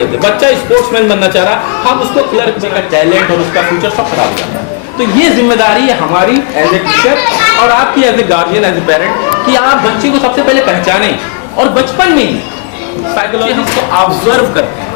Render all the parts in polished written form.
बच्चा स्पोर्ट्समैन बनना चाह रहा, हम उसको क्लर्क का टैलेंट और उसका फ्यूचर सब खराब कर रहे हैं। तो ये जिम्मेदारी है हमारी एज ए टीचर और आपकी as a guardian, as a parent, कि आप बच्चे को सबसे पहले पहचानें और बचपन में ही साइकोलॉजी को ऑब्जर्व करते हैं।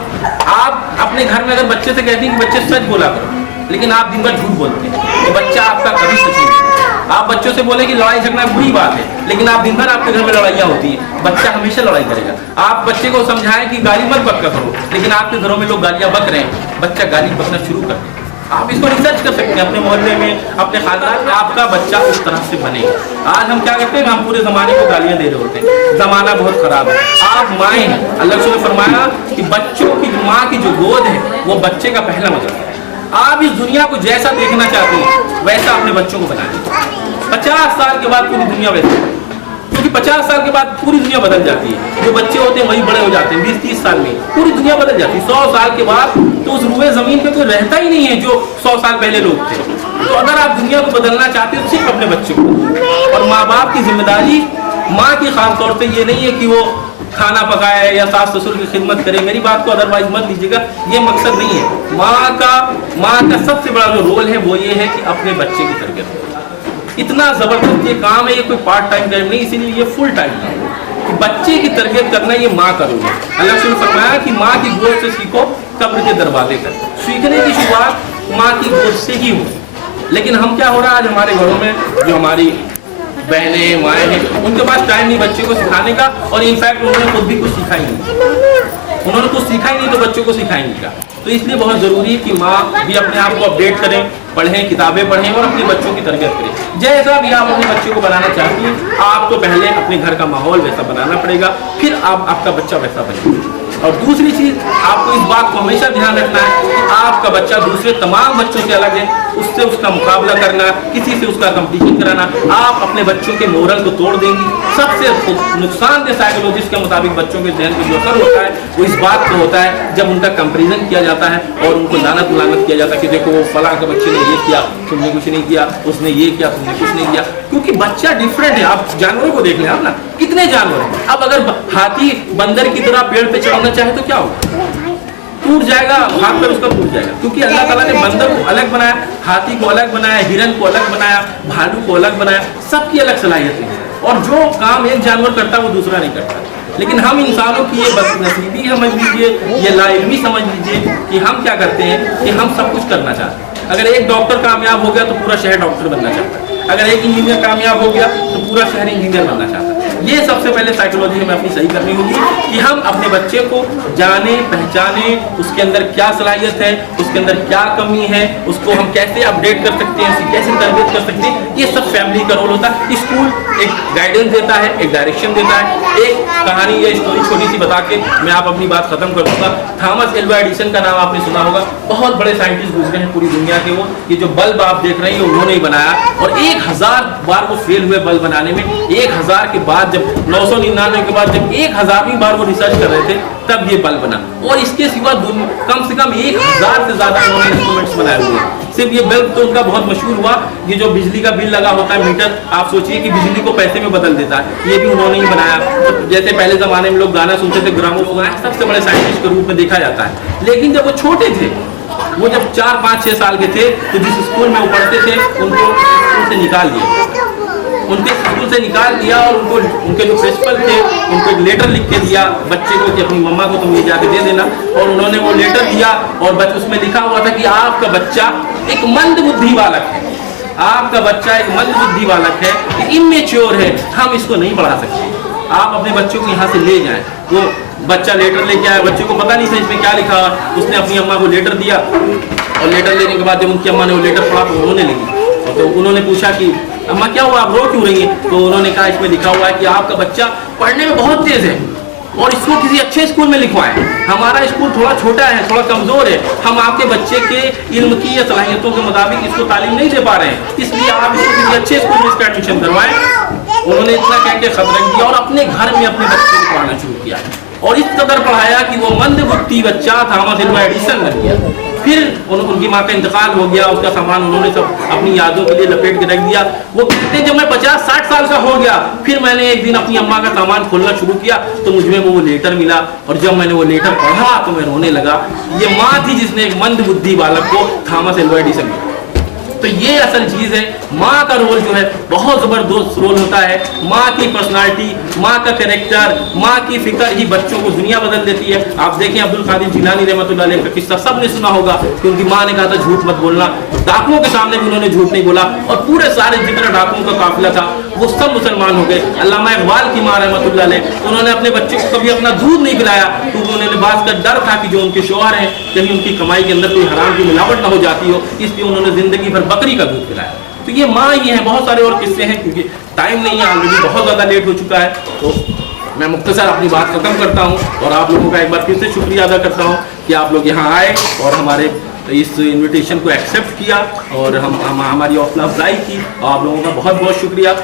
आप अपने घर में अगर बच्चे से कहते हैं कि बच्चे सच बोला करो, लेकिन आप दिन भर झूठ बोलते हैं, तो बच्चा आपका कभी सच नहीं बोलेगा। आप बच्चों से बोले कि लड़ाई झगड़ा बुरी बात है, लेकिन आप दिन भर आपके घर में लड़ाइयाँ होती हैं, बच्चा हमेशा लड़ाई करेगा। आप बच्चे को समझाएं कि गाली मत बका करो, लेकिन आपके घरों में लोग गालियाँ बक रहे हैं, बच्चा गाली बकना शुरू कर देगा। आप इसको रिसर्च कर सकते हैं अपने मोहल्ले में, अपने खानदान में, आपका बच्चा उस तरह से बने। आज हम क्या करते हैं, हम पूरे जमाने को गालियाँ दे रहे होते हैं, जमाना बहुत खराब है। आप माएँ, अल्लाह ने फरमाया कि बच्चों की माँ की जो गोद है वो बच्चे का पहला मदद है। आप इस दुनिया को जैसा देखना चाहते हैं वैसा अपने बच्चों को बना दीजिए। 50 साल के बाद पूरी दुनिया वैसे, क्योंकि 50 साल के बाद पूरी दुनिया बदल जाती है। जो बच्चे होते हैं वही बड़े हो जाते हैं, 20-30 साल में पूरी दुनिया बदल जाती है। 100 साल के बाद तो उस रुए जमीन पे कोई रहता ही नहीं है जो 100 साल पहले लोग थे। तो अगर आप दुनिया को बदलना चाहते हो, सिर्फ अपने बच्चे को। और माँ बाप की जिम्मेदारी, माँ की खासतौर से ये नहीं है कि वो खाना पकाए या सास ससुर की खिदमत करे, मेरी बात को अदरवाइज मत लीजिएगा, ये मकसद नहीं है। माँ का सबसे बड़ा जो रोल है वो ये है कि अपने बच्चे की तरबियत करें। इतना जबरदस्त ये काम है, ये कोई पार्ट टाइम काम नहीं, इसीलिए ये फुल टाइम है कि बच्चे की तरबियत करना ये माँ का रोल है। अल्लाह ने फरमाया कि माँ की गोद से सीखो, कब्र के दरवाजे तक। सीखने की शुरुआत माँ की गोद से ही हो। लेकिन हम क्या हो रहा है आज हमारे घरों में, जो हमारी बहनें माएँ हैं, उनके पास टाइम नहीं बच्चे को सिखाने का, और इनफैक्ट उन्होंने खुद भी कुछ सीखा ही नहीं। उन्होंने कुछ सीखा ही नहीं तो बच्चों को सिखाएंगे क्या। तो इसलिए बहुत ज़रूरी है कि माँ भी अपने आप को अपडेट करें, पढ़ें, किताबें पढ़ें और अपने बच्चों की तरबियत करें। जैसा भी आप अपने बच्चे को बनाना चाहती हैं, आपको पहले अपने घर का माहौल वैसा बनाना पड़ेगा, फिर आपका बच्चा वैसा बनेगा। और दूसरी चीज़, आपको इस बात को हमेशा ध्यान रखना है कि आपका बच्चा दूसरे तमाम बच्चों से अलग है, उससे उसका मुकाबला करना, किसी से उसका कंपटीशन कराना, आप अपने बच्चों के मोरल को तोड़ देंगी। सबसे नुकसानदेह साइकोलॉजिस्ट के मुताबिक बच्चों के जहन पर जो असर होता है वो इस बात को होता है जब उनका कंपेरिजन किया जाता है और उनको लानत किया जाता है कि देखो फलां के बच्चे ने ये किया, तुमने कुछ नहीं किया, उसने ये किया, तुमने कुछ नहीं किया। क्योंकि बच्चा डिफरेंट है। आप जानवरों को देख लें, आप ना कितने जानवर हैं। अब अगर हाथी बंदर की तरह पेड़ पे चढ़ना चाहे तो क्या होगा, टूट जाएगा, हाथ पर उसका टूट जाएगा। क्योंकि अल्लाह ताला ने बंदर को अलग बनाया, हाथी को अलग बनाया, हिरन को अलग बनाया, भालू को अलग बनाया, सबकी अलग सलाहियतें हैं। और जो काम एक जानवर करता है वो दूसरा नहीं करता। लेकिन हम इंसानों की ये बदनसीबी समझ लीजिए, ये लाइल्मी समझ लीजिए कि हम क्या करते हैं कि हम सब कुछ करना चाहते हैं। अगर एक डॉक्टर कामयाब हो गया तो पूरा शहर डॉक्टर बनना चाहता है। अगर एक इंजीनियर कामयाब हो गया तो पूरा शहर इंजीनियर बनना चाहता है। ये सबसे पहले साइकोलॉजी हमें अपनी सही करनी होगी कि हम अपने बच्चे को जाने, पहचाने, उसके अंदर क्या सलाहियत है, उसके अंदर क्या कमी है, उसको हम कैसे अपडेट कर सकते हैं, उसकी कैसे तरबियत कर सकते हैं। ये सब फैमिली का रोल होता है। स्कूल एक गाइडेंस देता है, एक डायरेक्शन देता है। एक कहानी या स्टोरी छोटी सी बता के मैं आप अपनी बात खत्म कर दूंगा। थॉमस एल्वा एडिसन का नाम आपने सुना होगा, बहुत बड़े साइंटिस्ट गुजरे हैं पूरी दुनिया के। वो ये जो बल्ब आप देख रहे हैं उन्होंने ही बनाया, और 1000 बार वो फेल हुए बल्ब बनाने में। 1000 के बाद जब 999 के बाद जब 1000वीं बार वो रिसर्च कर रहे थे तब ये बल्ब बना। और इसके सिवा कम से कम 1000 से ज्यादा उन्होंने इंस्ट्रूमेंट्स बनाए हुए हैं। सिर्फ ये बल्ब तो उनका बहुत मशहूर हुआ। ये जो बिजली का बिल लगा होता है मीटर, आप सोचिए कि बिजली को पैसे में बदल देता है, ये भी उन्होंने ही बनाया। तो जैसे पहले जमाने में लोग गाना सुनते थे, ग्रामोफोन, सबसे बड़े साइंटिस्ट के रूप में देखा जाता है। लेकिन जब वो छोटे थे, वो जब 4, 5, 6 साल के थे, तो जिस स्कूल में वो पढ़ते थे उनको स्कूल से निकाल दिया। उनके स्कूल से निकाल दिया और उनको, उनके जो प्रिंसिपल थे, उनको एक लेटर लिख के दिया बच्चे को कि अपनी मम्मा को तुम ये जाके दे देना। और उन्होंने वो लेटर दिया और उसमें लिखा हुआ था कि आपका बच्चा एक मंद बुद्धि बालक है, आपका बच्चा एक मंद बुद्धि बालक है, इमेच्योर है, हम इसको नहीं पढ़ा सकते, आप अपने बच्चों को यहाँ से ले जाएं। वो बच्चा लेटर लेके आया, बच्चे को पता नहीं था इसमें क्या लिखा हुआ। उसने अपनी अम्मा को लेटर दिया और लेटर लेने के बाद जब उनकी अम्मा ने वो लेटर पढ़ा तो रोने लगी। तो उन्होंने पूछा कि अम्मा क्या हुआ, आप रो क्यों रही हैं? तो उन्होंने कहा इसमें लिखा हुआ है कि आपका बच्चा पढ़ने में बहुत तेज है और इसको किसी अच्छे स्कूल में लिखवाएं। हमारा स्कूल थोड़ा छोटा है, थोड़ा कमजोर है, हम आपके बच्चे के इल्म की या सलाहियतों के मुताबिक इसको तालीम नहीं दे पा रहे हैं, इसलिए आप इसको किसी अच्छे स्कूल में इसका एडमिशन करवाएं। उन्होंने इतना कह के खत रख दिया और अपने घर में अपने बच्चे को पढ़ाना शुरू किया और इस कदर पढ़ाया कि वो मंद बुद्धि बच्चा थॉमस एल्वा एडिसन बन गया। फिर उनकी माँ का इंतकाल हो गया, उसका सामान उन्होंने सब अपनी यादों के लिए लपेट के रख दिया। वो कहते हैं जब मैं 50-60 साल का हो गया, फिर मैंने एक दिन अपनी अम्मा का सामान खोलना शुरू किया तो मुझमें वो लेटर मिला, और जब मैंने वो लेटर पढ़ा तो मैं रोने लगा। ये माँ थी जिसने एक मंद बुद्धि बालक को थॉमस एल्वा एडिसन दिया। तो ये असल चीज़ है, माँ का रोल जो है बहुत ज़बरदस्त रोल होता है। माँ की पर्सनालिटी, माँ का कैरेक्टर, माँ की फिक्र ही बच्चों को दुनिया बदल देती है। आप देखें अब्दुल कादिर जिलानी रहमतुल्लाह अलैह का किस्सा सबने सुना होगा कि उनकी माँ ने कहा था झूठ मत बोलना, डाकुओं के सामने भी उन्होंने झूठ नहीं बोला, और पूरे सारे जितने डाकुओं का काफिला था वो सब मुसलमान हो गए। अल्लामा इकबाल की माँ रहमतुल्लाह अलैह, उन्होंने अपने बच्चे को कभी अपना दूध नहीं पिलाया क्योंकि उन्होंने बात का डर था कि जो उनके शौहर हैं कहीं उनकी कमाई के अंदर कोई हराम की मिलावट ना हो जाती हो, इसलिए उन्होंने जिंदगी भर बकरी का दूध पिलाया। तो ये माँ ही है। बहुत सारे और किस्से हैं, क्योंकि टाइम नहीं है, ऑलरेडी बहुत ज़्यादा लेट हो चुका है, तो मैं मुख्तसर अपनी बात खत्म करता हूँ और आप लोगों का एक बार फिर से शुक्रिया अदा करता हूँ कि आप लोग यहाँ आए और हमारे इस इनविटेशन को एक्सेप्ट किया और हम हमारी हौसला अफजाई की। आप लोगों का बहुत बहुत शुक्रिया।